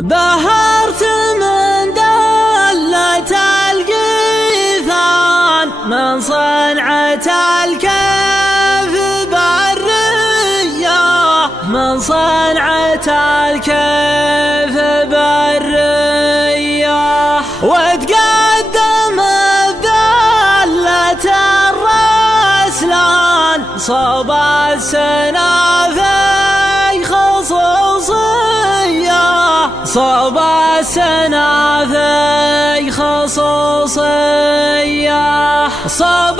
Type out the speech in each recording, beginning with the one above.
بهرت من دلة القيثان من صنعة الكيف برية من صنعة الكيف برية وتقدم بدلة الرسلان صوب السنافي خصوصية صوب السنافي خصوصية صوب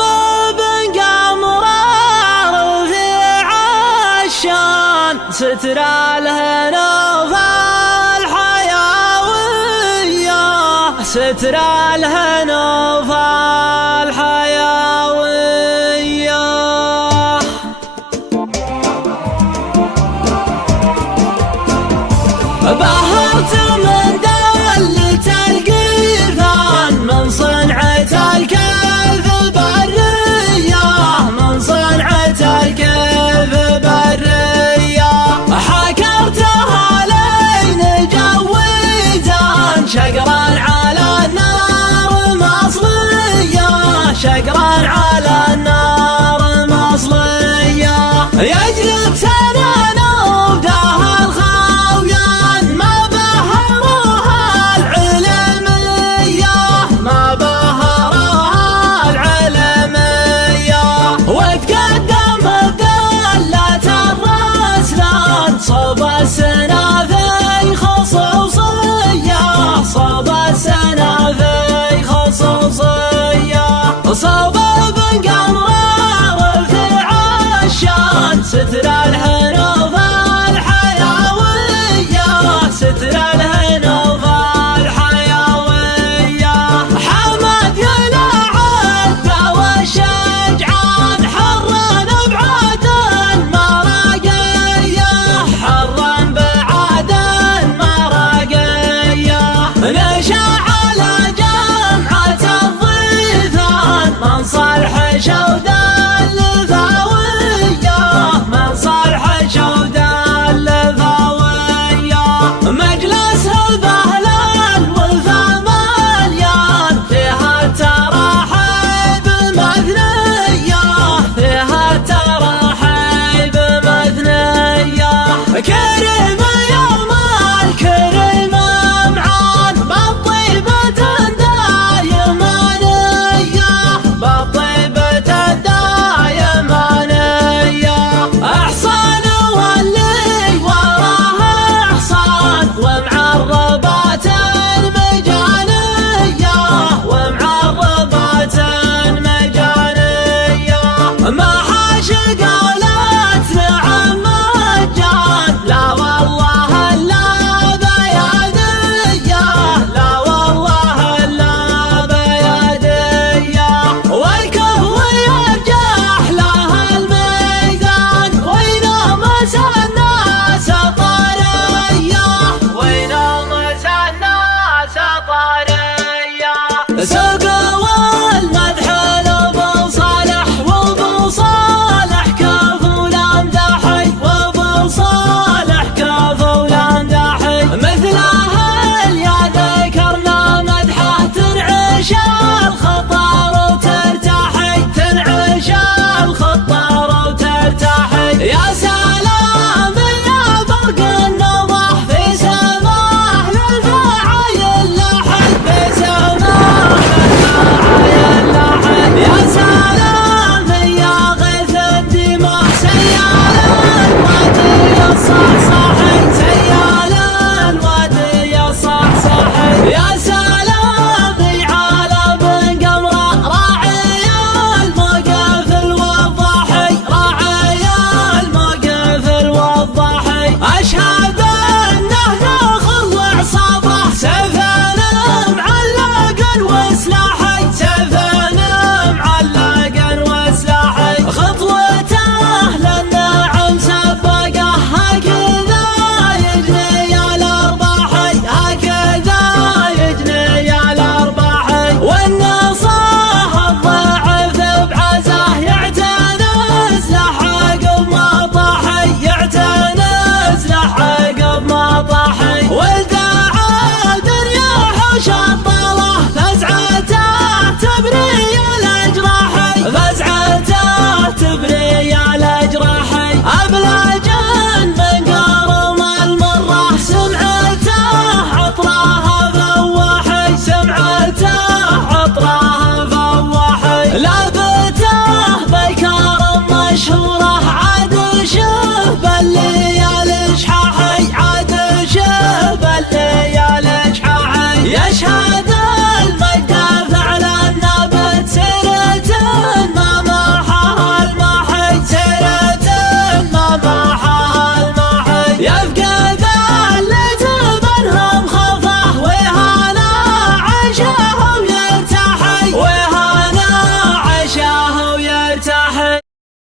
بن قمرار رفيع الشان ستر الهنا فالحيوية ستر الهنا فالحيوية بهرت من دلة القيثان من صنعة الكيف برية من صنعة الكيف برية حكرتها لين جويزان شقرا على النار مصلية شقرا على النار مصلية يجلب سنان وبداها الخاويان ما بهرها العلمية ما بهرها العلمية وتقدم بدلة الرسلان صوب السنافي خصوصية صوب السنافي خصوصية صوب بن قمرار رفيع الشان ستر الهنا فالحيوية ستر الهنا فالحيوية حمد يلع الدوى الشجعان حرا بعاد مرقية حرا بعاد مرقية نشا على جمعة الضيفان من صالح شود الثاوية من صالح شود الثاوية يشهد